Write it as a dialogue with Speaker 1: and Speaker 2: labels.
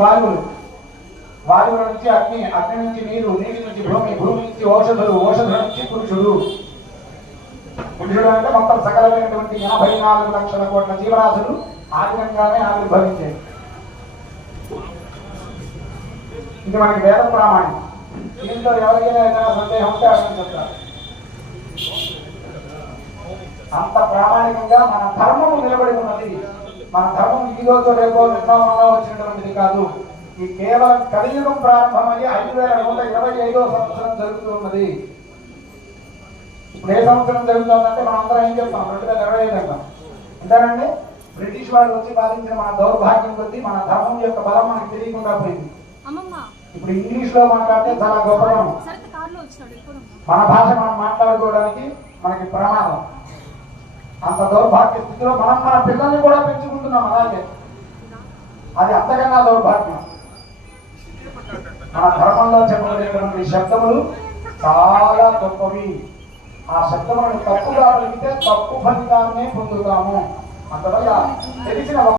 Speaker 1: వాయువులు. వాయువుల నుంచి అగ్ని అగ్ని నుంచి నీరు నీటి నుంచి భూమి భూమి నుంచి ఔషధులు ఔషధుల నుంచి పురుషుడు. పురుషుడు అంటే మొత్తం సకలమైనటువంటి యాభై నాలుగు లక్షల కోట్ల జీవరాశులు ఆగ్రంగానే ఆవిర్భవించాయి. ఇది మనకి వేద ప్రామాణ్యం దీంట్లో ఎవరికైనా ఏదైనా సందేహం ఉంటే అర్థం చెప్తారు. అంత ప్రామాణికంగా మన ధర్మము నిలబడి ఉన్నది. మన ధర్మం ఈ రోజు రేపో నిన్న మొన్న వచ్చినటువంటిది కాదు. ఈ కేవలం కలియుగం ప్రారంభమయ్యి ఐదు వేల నూట ఇరవై ఐదో సంవత్సరం జరుగుతూ ఉన్నది. ఇప్పుడు ఏ సంవత్సరం జరుగుతుందంటే మనం అందరం ఏం చెప్తాం? రెండు వేల ఇరవై ఐదు అంటాం. అంతేనండి? బ్రిటిష్ వాళ్ళు వచ్చి పాలించిన మన దౌర్భాగ్యం కొద్దీ మన ధర్మం యొక్క బలం మనకు తెలియకుండా పోయింది.
Speaker 2: అమ్మమ్మ!
Speaker 1: ఇప్పుడు ఇంగ్లీష్లో మాట్లాడితే చాలా
Speaker 2: వెళ్ళిపోదాం
Speaker 1: మన భాష మనం మాట్లాడుకోవడానికి మనకి ప్రమాదం. అంత దౌర్భాగ్య స్థితిలో మనం మన పిల్లల్ని కూడా పెంచుకుంటున్నాం అలాగే. అది అంతకన్నా దౌర్భాగ్యం. మన ధర్మంలో చెప్పబడినటువంటి శబ్దములు చాలా గొప్పవి. ఆ శబ్దములను తప్పుగా పలికితే తప్పు ఫలితాన్ని పొందుతాము. అందువల్ల తెలిసిన